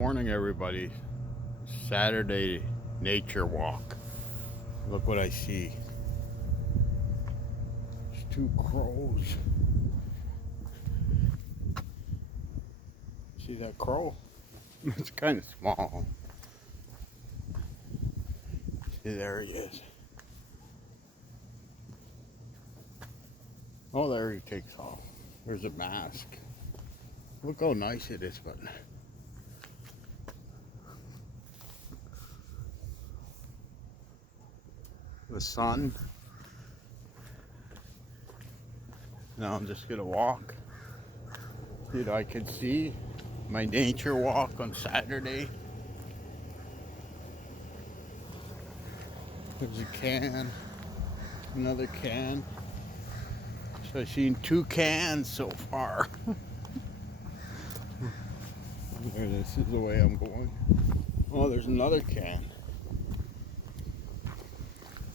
Morning, everybody. Saturday nature walk. Look what I see. There's two crows. See that crow? It's kind of small. See, there he is. Oh, there he takes off. There's a mask. Look how nice it is, but the sun. Now I'm just gonna walk. Dude, I can see my nature walk on Saturday. There's a can, another can. So I've seen two cans so far. There, this is the way I'm going. Oh, there's another can.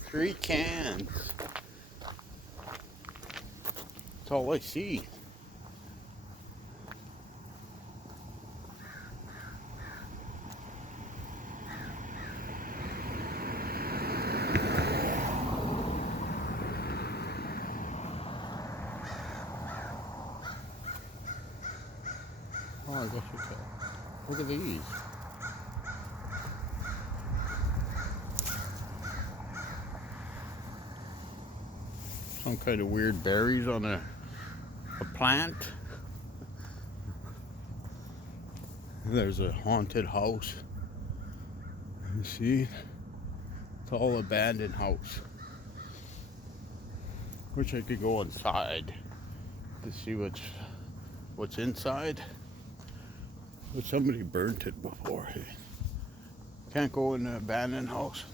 Three cans. That's all I see. Oh, I guess you can. Look at these. Some kind of weird berries on a plant. There's a haunted house. You see? It's all abandoned house. Wish I could go inside to see what's inside. But somebody burnt it before. Can't go in an abandoned house.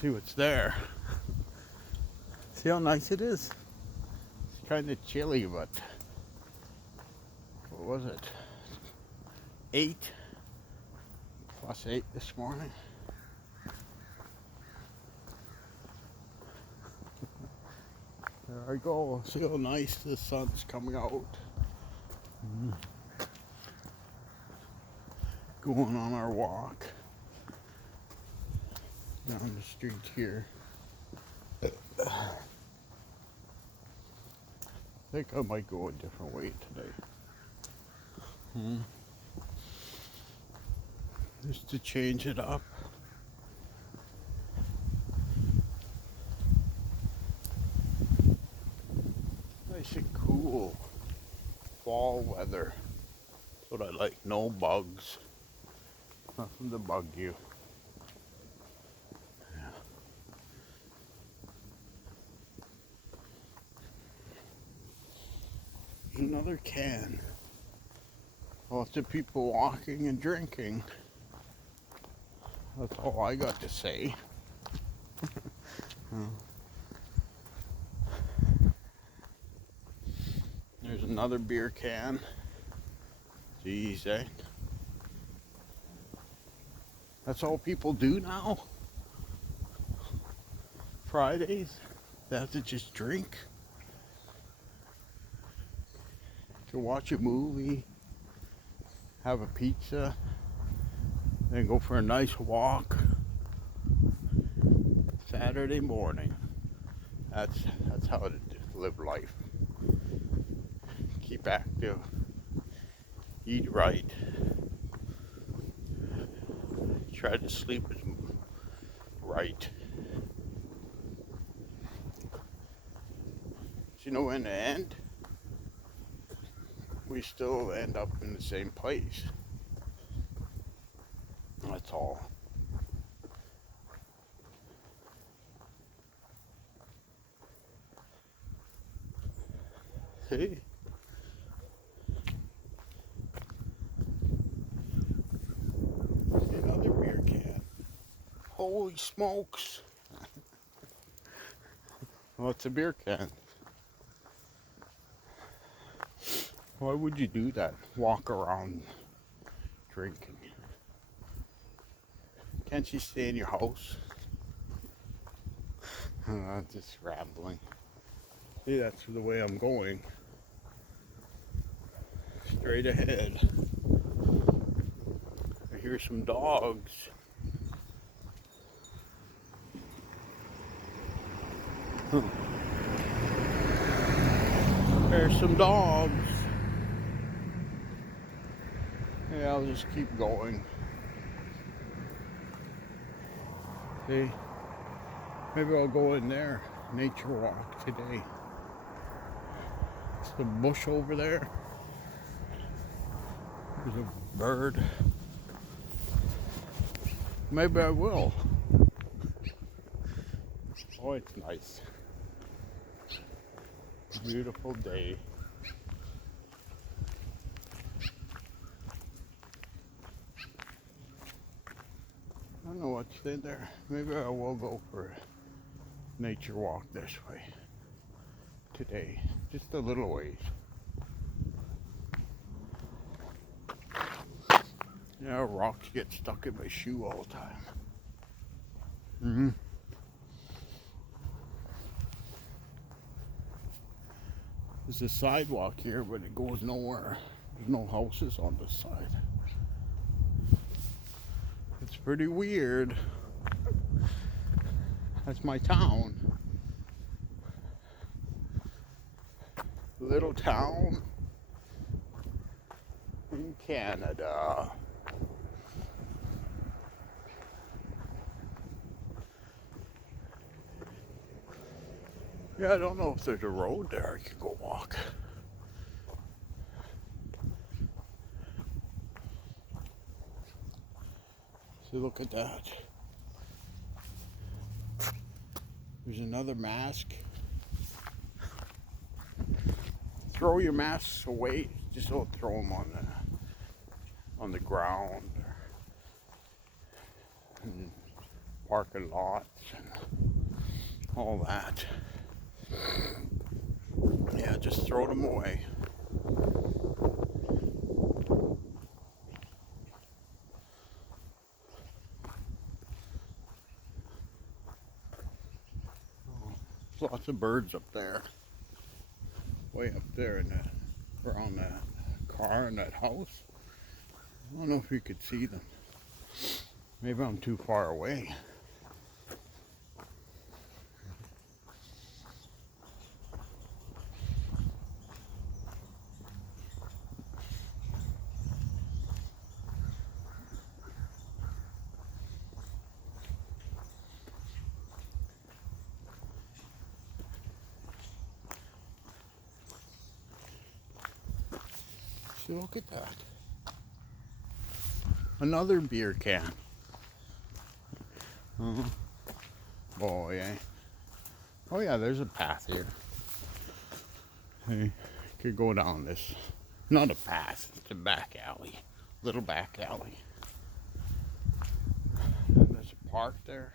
See what's there. See how nice it is? It's kind of chilly, but what was it? 8 +8 this morning. There I go. See how nice the sun's coming out. Going on our walk down the street here. I think I might go a different way today. Just to change it up. Nice and cool. Fall weather. That's what I like. No bugs. Nothing to bug you. Another can. Lots of people walking and drinking. That's all I got to say. There's another beer can. Jeez, eh? That's all people do now? Fridays? They have to just drink? To watch a movie, have a pizza, then go for a nice walk. Saturday morning. That's how to live life. Keep active. Eat right. Try to sleep right. So you know, in the end, we still end up in the same place. That's all. See? Another beer can. Holy smokes. Well, it's a beer can. Why would you do that? Walk around drinking. Can't you stay in your house? Just rambling. See, that's the way I'm going. Straight ahead. There's some dogs. Huh. There's some dogs. Yeah, I'll just keep going. See? Maybe I'll go in there. Nature walk today. It's the bush over there. There's a bird. Maybe I will. Oh, it's nice. Beautiful day. I don't know what's in there. Maybe I will go for a nature walk this way today. Just a little ways. Yeah, rocks get stuck in my shoe all the time. There's a sidewalk here, but it goes nowhere. There's no houses on this side. It's pretty weird. That's my town. Little town in Canada. Yeah, I don't know if there's a road there I could go walk. So look at that. There's another mask. Throw your masks away. Just don't throw them on the ground and parking lots and all that. Yeah, just throw them away. There's lots of birds up there. Way up there in around that car and that house. I don't know if you could see them. Maybe I'm too far away. See, look at that. Another beer can. Boy, eh? Oh yeah, there's a path here. Hey, could go down this. Not a path, it's a back alley. Little back alley. And there's a park there.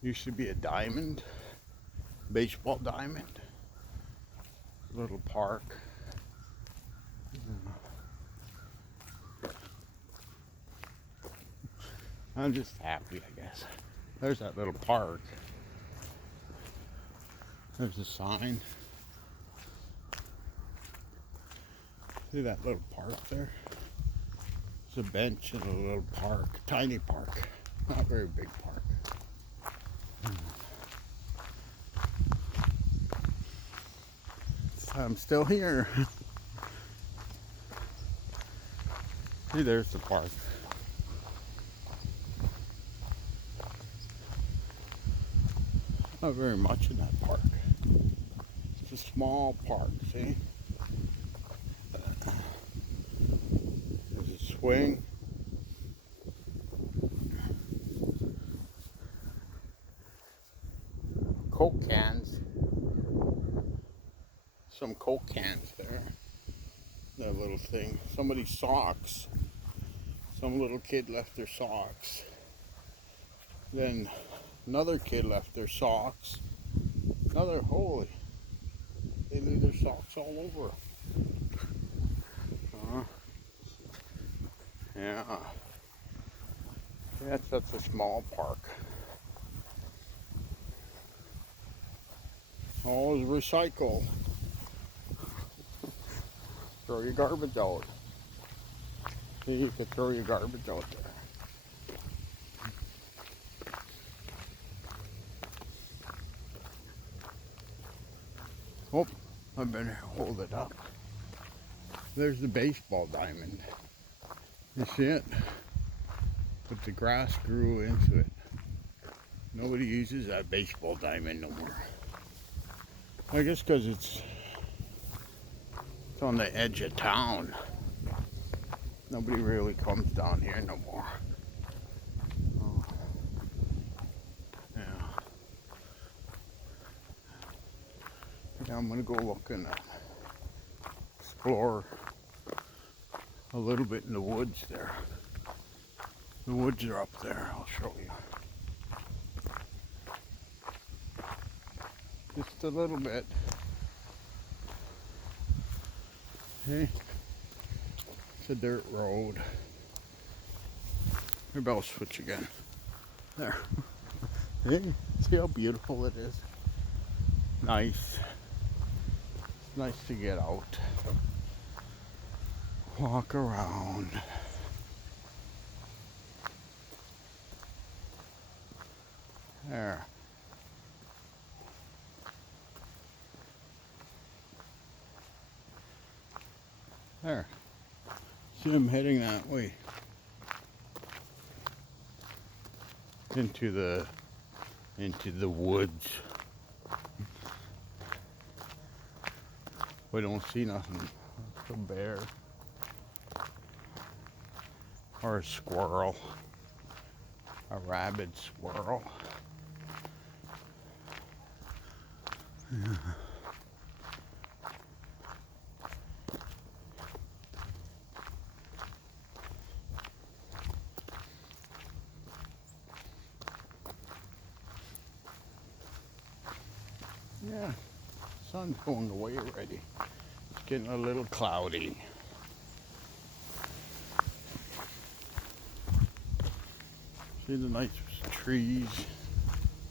Used to be a diamond. Baseball diamond. Little park. I'm just happy, I guess. There's that little park. There's a sign. See that little park there? There's a bench in a little park, tiny park, not very big park. I'm still here. See, there's the park. Not very much in that park. It's a small park, see? There's a swing. Coke cans. Some Coke cans there. That little thing. Somebody's socks. Some little kid left their socks. Then another kid left their socks. Another, holy, they leave their socks all over. Yeah. That's such a small park. Always recycle. Throw your garbage out. See, you could throw your garbage out there. Oh, I better hold it up. There's the baseball diamond. You see it? But the grass grew into it. Nobody uses that baseball diamond no more. I guess because it's on the edge of town. Nobody really comes down here no more. Oh, yeah. Yeah, I'm gonna go look and explore a little bit in the woods there. The woods are up there, I'll show you. Just a little bit. Okay. It's a dirt road. Maybe I'll switch again. There. Hey, see how beautiful it is? Nice. It's nice to get out. Walk around. There. There. See them heading that way. Into the woods. We don't see nothing. It's a bear. Or a squirrel. A rabid squirrel. Yeah. Yeah, sun's going away already. It's getting a little cloudy. See the nice trees?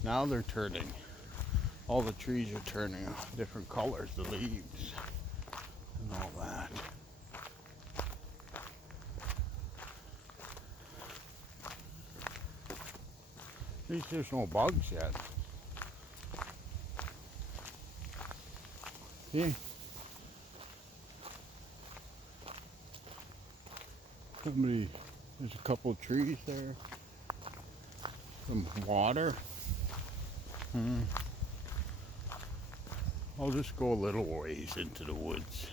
Now they're turning. All the trees are turning different colors, the leaves and all that. At least there's no bugs yet. See? There's a couple of trees there. Some water. I'll just go a little ways into the woods.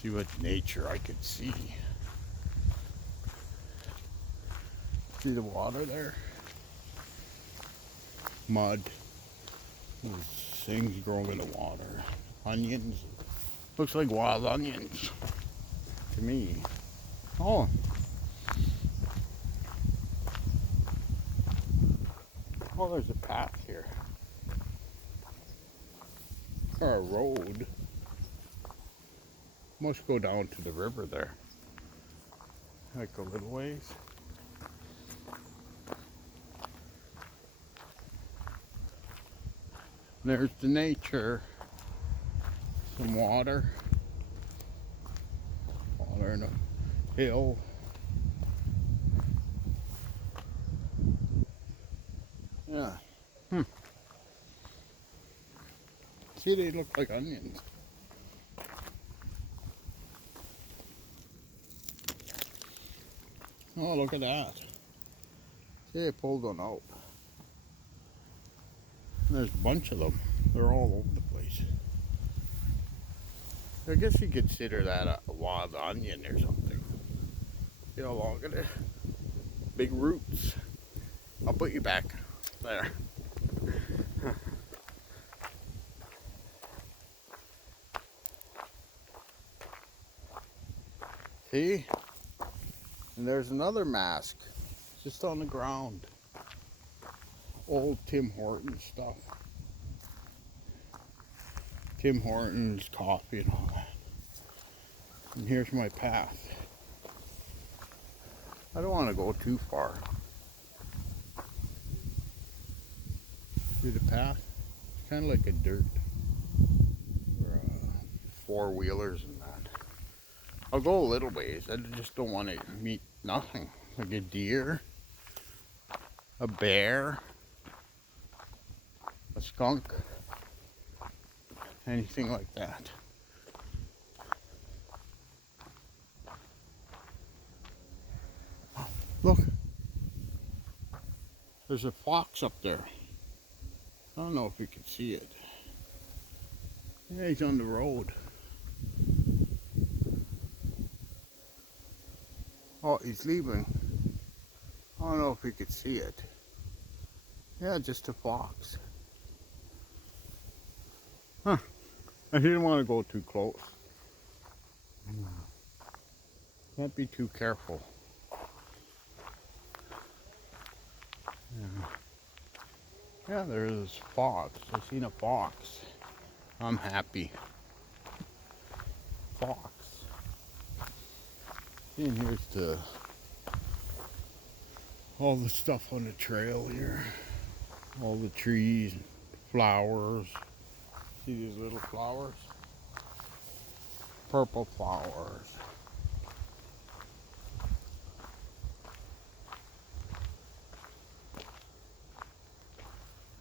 See what nature I could see. See the water there? Mud. There's things growing in the water. Onions. Looks like wild onions to me. Oh. Oh, there's a path here. Or a road. Must go down to the river there. Like a little ways. There's the nature. Some water. Water in a hill. Yeah. See, they look like onions. Oh, look at that. See, I pulled one out. There's a bunch of them. They're all over the place. I guess you consider that a wild onion or something. See how long it is? Big roots. I'll put you back. There. See? And there's another mask. Just on the ground. Old Tim Hortons stuff. Tim Hortons, coffee and all that. And here's my path. I don't want to go too far. See the path? It's kind of like a dirt. For four-wheelers and that. I'll go a little ways. I just don't want to meet nothing. Like a deer, a bear, a skunk, anything like that. Look, there's a fox up there. I don't know if you can see it. Yeah, he's on the road. Oh, he's leaving. I don't know if you could see it. Yeah, just a fox. Huh. I didn't want to go too close. Can't be too careful. Yeah, yeah, there's fox. I seen a fox. I'm happy. Fox. And here's all the stuff on the trail here. All the trees, flowers. See these little flowers? Purple flowers.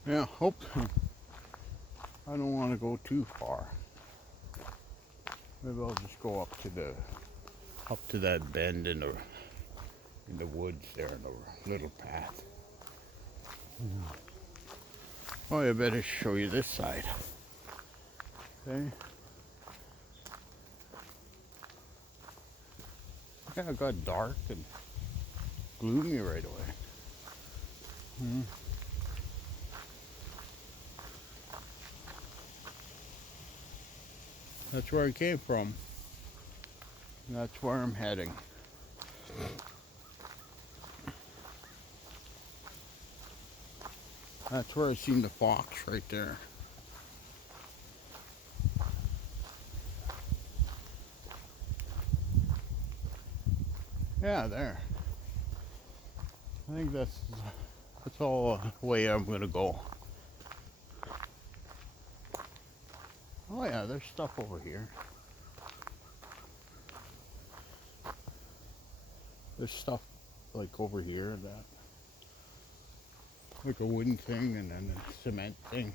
Yeah, hope I don't want to go too far. Maybe I'll just go up to that bend in the woods there, in the little path. Oh, I better show you this side. Okay. Yeah, it got dark and gloomy right away. That's where I came from. That's where I'm heading. That's where I seen the fox right there. Yeah, there. I think that's all the way I'm gonna go. Oh yeah, there's stuff over here. There's stuff like over here that like a wooden thing and then a cement thing.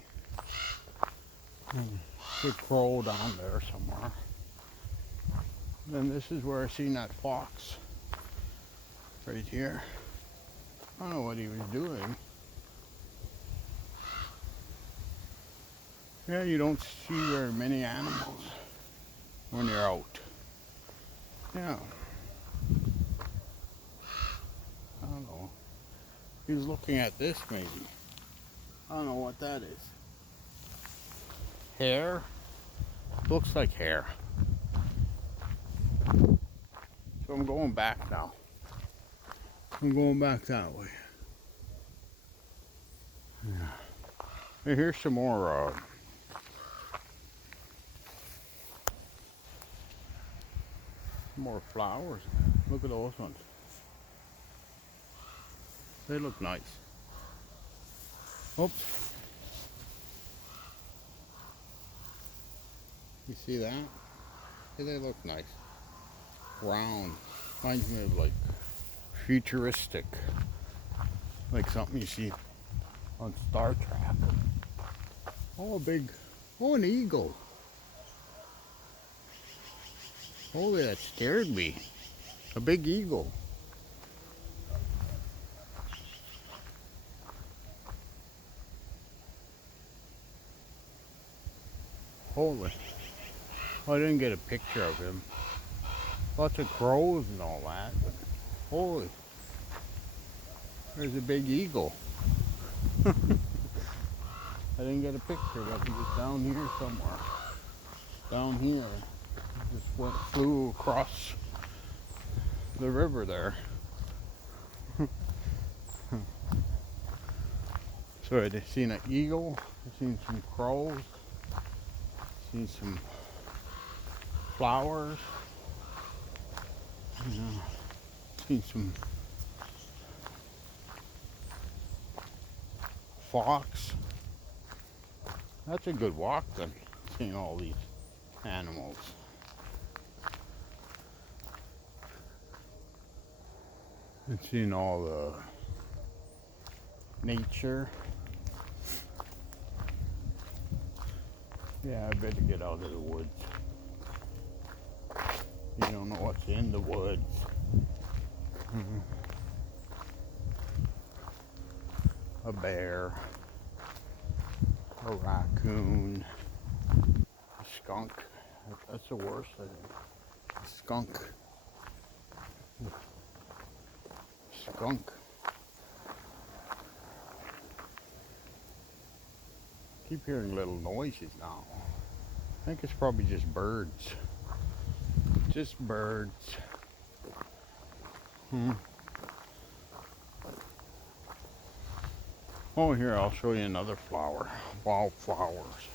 Big crow down there somewhere. And then this is where I seen that fox. Right here. I don't know what he was doing. Yeah, you don't see very many animals when you're out. Yeah. I don't know. He's looking at this maybe. I don't know what that is. Hair? Looks like hair. So I'm going back now. I'm going back that way. Yeah. Hey, here's some more flowers. Look at those ones. They look nice. Oops. You see that? Hey, they look nice. Round. Reminds me of like futuristic. Like something you see on Star Trek. Oh, an eagle. Holy, that scared me. A big eagle. Holy. I didn't get a picture of him. Lots of crows and all that. But holy. There's a big eagle. I didn't get a picture, but he was down here somewhere. Down here. He just flew across the river there. So I've seen an eagle, I've seen some crows, seen some flowers, seen some fox. That's a good walk then, seeing all these animals. and seeing all the nature. Yeah, I better get out of the woods. You don't know what's in the woods. A bear, a raccoon, a skunk. That's the worst, I think. A skunk. Skunk. Keep hearing little noises now. I think it's probably just birds. Just birds. Oh, here, I'll show you another flower. Wildflowers.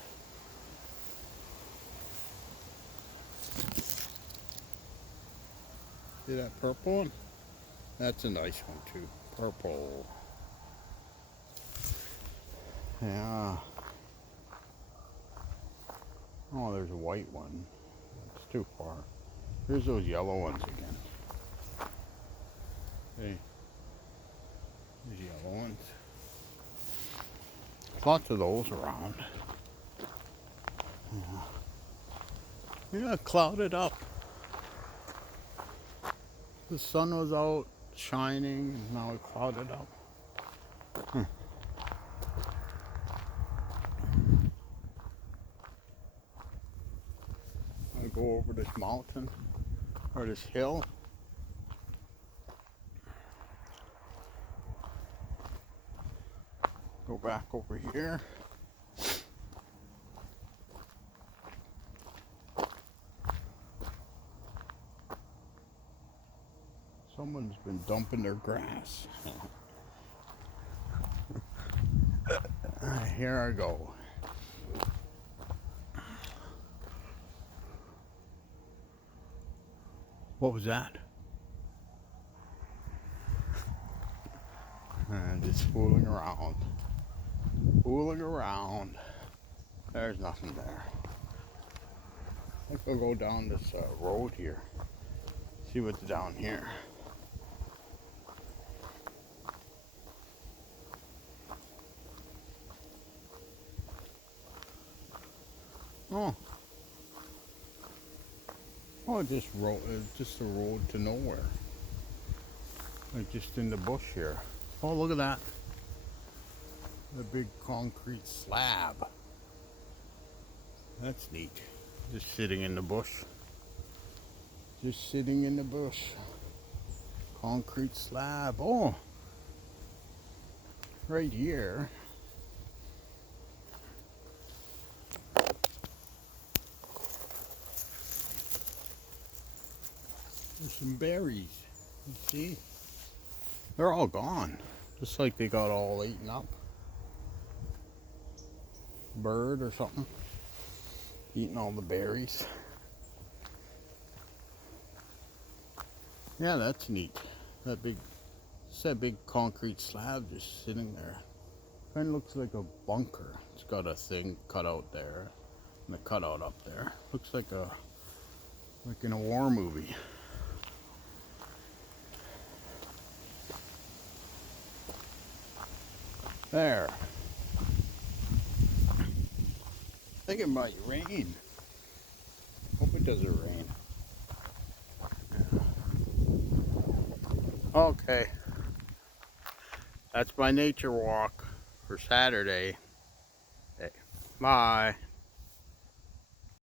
See that purple one? That's a nice one too. Purple. Yeah. Oh, there's a white one. It's too far. Here's those yellow ones again. Hey. These yellow ones. Lots of those around. Yeah, clouded up. The sun was out shining and now it clouded up. I go over this mountain or this hill. Go back over here. Someone's been dumping their grass. Here I go. What was that? Just fooling around. Fooling around. There's nothing there. I think I'll go down this road here. See what's down here. Oh. Oh, just just a road to nowhere. Like just in the bush here. Oh, look at that. The big concrete slab. That's neat. Just sitting in the bush. Just sitting in the bush. Concrete slab. Oh. Right here. There's some berries. You see? They're all gone. Just like they got all eaten up. Bird or something. Eating all the berries. Yeah, that's neat. That big concrete slab just sitting there. Kind of looks like a bunker. It's got a thing cut out there and a cutout up there. Looks like in a war movie. There. I think it might rain. Hope it doesn't rain. Okay. That's my nature walk for Saturday. Hey, bye.